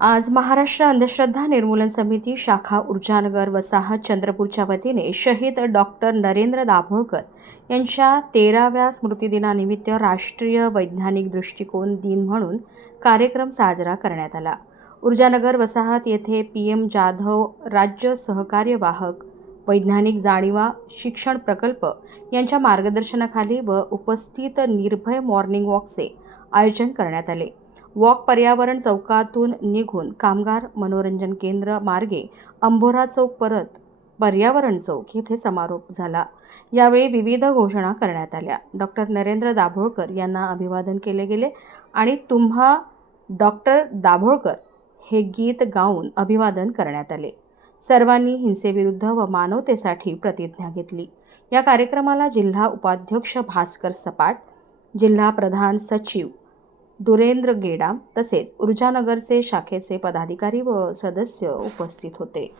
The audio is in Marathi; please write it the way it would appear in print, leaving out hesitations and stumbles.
आज महाराष्ट्र अंधश्रद्धा निर्मूलन समिती शाखा ऊर्जानगर वसाहत चंद्रपूरच्या वतीने शहीद डॉक्टर नरेंद्र दाभोळकर यांच्या 13व्या स्मृतिदिनानिमित्त राष्ट्रीय वैज्ञानिक दृष्टिकोन दिन म्हणून कार्यक्रम साजरा करण्यात आला। ऊर्जानगर वसाहत येथे PM जाधव राज्य सहकार्य वाहक वैज्ञानिक जाणीवा शिक्षण प्रकल्प यांच्या मार्गदर्शनाखाली व उपस्थित निर्भय मॉर्निंग वॉकचे आयोजन करण्यात आले। वॉक पर्यावरण चौकातून निघून कामगार मनोरंजन केंद्र मार्गे अंभोरा चौक परत पर्यावरण चौक येथे समारोप झाला। यावेळी विविध घोषणा करण्यात आल्या। डॉक्टर नरेंद्र दाभोळकर यांना अभिवादन केले गेले आणि तुम्हा डॉक्टर दाभोळकर हे गीत गाऊन अभिवादन करण्यात आले। सर्वांनी हिंसेविरुद्ध व मानवतेसाठी प्रतिज्ञा घेतली। या कार्यक्रमाला जिल्हा उपाध्यक्ष भास्कर सपाट, जिल्हा प्रधान सचिव दुरेंद्र गेडाम तसेच ऊर्जानगरचे शाखेचे पदाधिकारी व सदस्य उपस्थित होते।